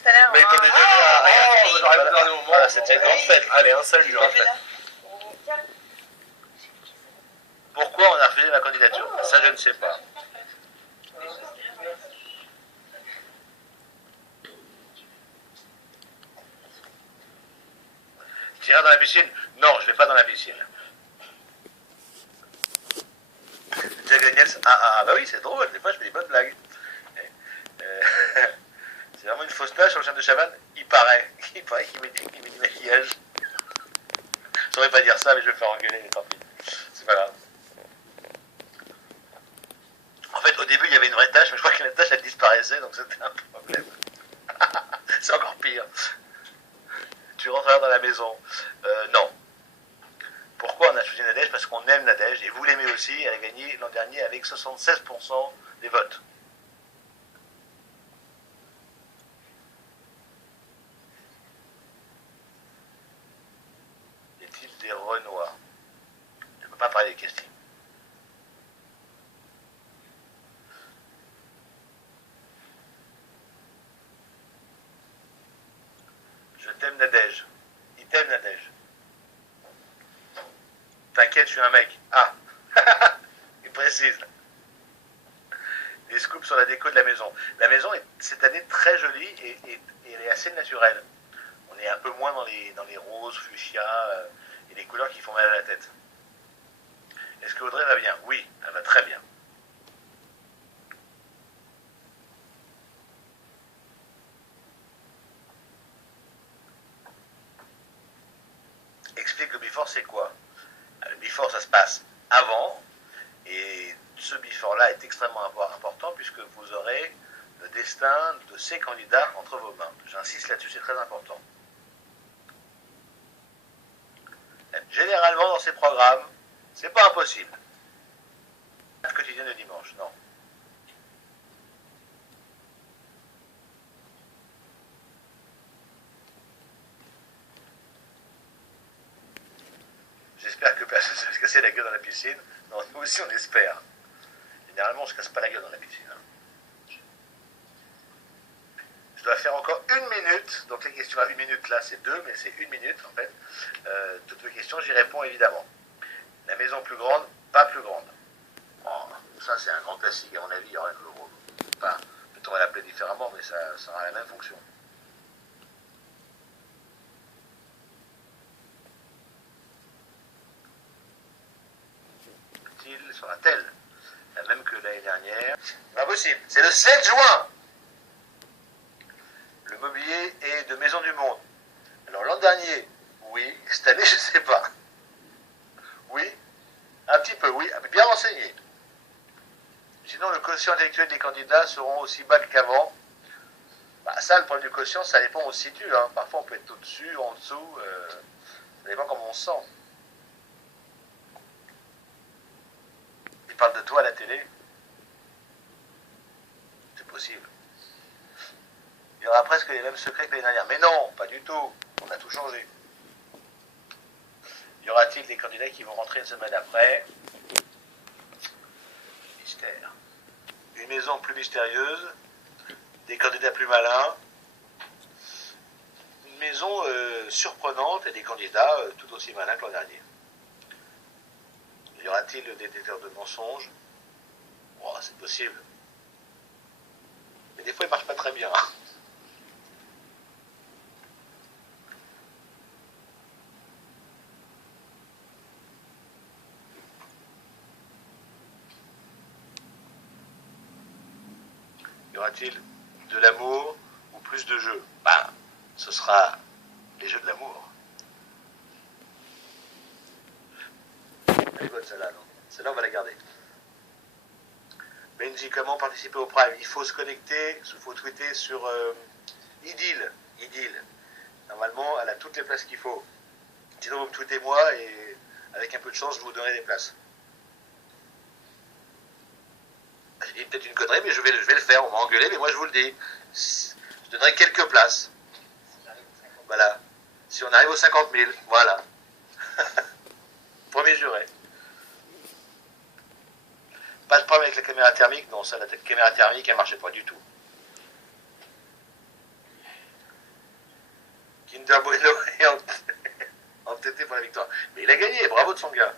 tout à l'heure. Mais comme les deux, rien. J'arrive au dernier moment. Voilà, c'était une grande fête. Allez, un seul jour. Pourquoi on a refusé ma candidature? Ça, je ne sais pas. Tu iras dans la piscine? Non, je ne vais pas dans la piscine. Jack Daniels, bah oui, c'est drôle, des fois je fais des bonnes blagues. C'est vraiment une fausse plage sur le chien de Chavannes? Il paraît qu'il met du maquillage. Je saurais pas dire ça, mais je vais me faire engueuler, mais tant pis. C'est pas grave. En fait, au début, il y avait une vraie tâche, mais je crois que la tâche, elle disparaissait, donc c'était un problème. C'est encore pire. Tu rentreras dans la maison. Non. Pourquoi on a choisi Nadège? Parce qu'on aime Nadège, et vous l'aimez aussi. Elle a gagné l'an dernier avec 76% des votes. Y a-t-il des Renois? Je ne peux pas parler des castings. Je t'aime Nadège. Il t'aime Nadège. T'inquiète, je suis un mec. Ah. Il précise. Les scoops sur la déco de la maison. La maison est cette année très jolie et elle est assez naturelle. On est un peu moins dans les roses, fuchsia et les couleurs qui font mal à la tête. Est-ce que Audrey va bien? Oui, elle va très bien. Explique le before, c'est quoi? Le before, ça se passe avant, et ce before-là est extrêmement important puisque vous aurez le destin de ces candidats entre vos mains. J'insiste là-dessus, c'est très important. Généralement, dans ces programmes, c'est pas impossible. Quotidien de dimanche, non. J'espère que personne ne va se casser la gueule dans la piscine. Non, nous aussi on espère. Généralement on ne se casse pas la gueule dans la piscine. Je dois faire encore 1 minute. Donc les questions à 1 minute là c'est 2, mais c'est 1 minute en fait. Toutes vos questions j'y réponds évidemment. La maison plus grande, pas plus grande. Oh, ça c'est un grand classique à mon avis. Il y aura enfin, peut-être on va l'appeler différemment, mais ça aura la même fonction. Sera-t-elle la même que l'année dernière? Pas possible, c'est le 7 juin. Le mobilier est de Maison du Monde. Alors l'an dernier, oui. Cette année, je ne sais pas. Oui, un petit peu, oui, mais bien renseigné. Sinon, le quotient intellectuel des candidats seront aussi bas qu'avant. Bah, ça, le problème du quotient, ça dépend où on se situe. Hein. Parfois, on peut être au-dessus, en dessous. Ça dépend comment on se sent. Il parle de toi à la télé. C'est possible. Il y aura presque les mêmes secrets que l'année dernière. Mais non, pas du tout. On a tout changé. Y aura-t-il des candidats qui vont rentrer une semaine après? Mystère. Une maison plus mystérieuse. Des candidats plus malins. Une maison surprenante et des candidats tout aussi malins que l'an dernier. Y aura-t-il des détecteurs de mensonges? Oh, c'est possible. Mais des fois, ils ne marchent pas très bien. Y aura-t-il de l'amour ou plus de jeux? Ben, ce sera les jeux de l'amour. Elle est bonne celle-là, non? Celle-là, on va la garder. Benji, comment participer au Prime? Il faut se connecter, il faut tweeter sur Idil. Normalement, elle a toutes les places qu'il faut. Sinon, vous me tweetez moi et avec un peu de chance, je vous donnerai des places. J'ai dit peut-être une connerie, mais je vais le faire. On m'a engueulé, mais moi je vous le dis. Je donnerai quelques places. Voilà. Si on arrive aux 50 000, voilà. Premier juré. Pas de problème avec la caméra thermique. Non, ça, la caméra thermique, elle ne marchait pas du tout. Kinder Bueno est entêté pour la victoire. Mais il a gagné, bravo de son gars.